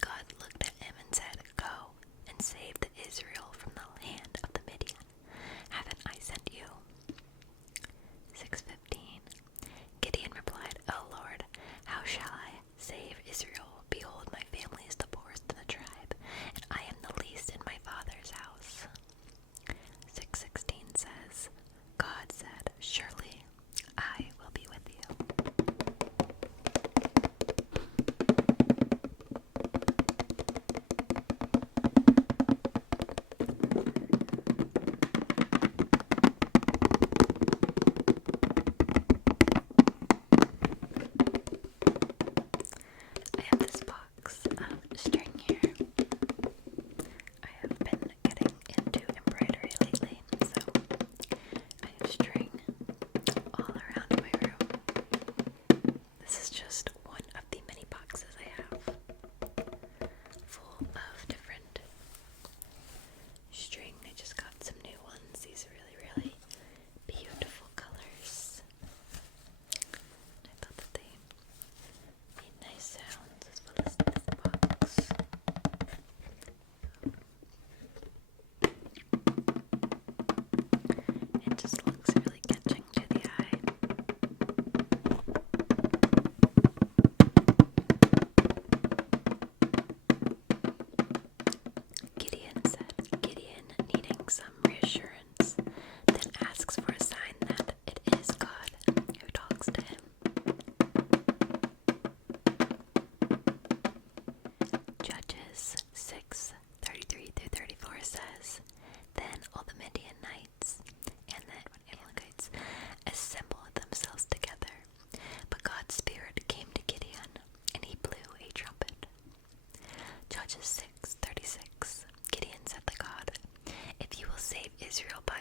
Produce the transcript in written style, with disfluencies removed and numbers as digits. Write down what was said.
God looked at him and said, "Go and save the Israel from the hand of the Midian. Haven't I sent you?" 6:15. Gideon replied, "O Lord, how shall I save Israel? Behold, my family is the poorest in the tribe, and I am the least in my father's house." 6:16 says, God said, "Surely I will be with you." I have this box of string here. I have been getting into embroidery lately, so I have string all around my room. This is just one of the many boxes I have full of different string. I just got some new ones. These are really beautiful colors. I thought that they made nice sounds as well as this box. It just looks really catching to the eye. Gideon said, Gideon, needing some reassurance, then asks for a sign that it is God who talks to him. Judges 6:33-34 says, Then all the Midianites and the Amalekites assembled themselves together, but God's Spirit came to Gideon, and he blew a trumpet. Judges 6:36. Gideon said to God, "If you will save Israel by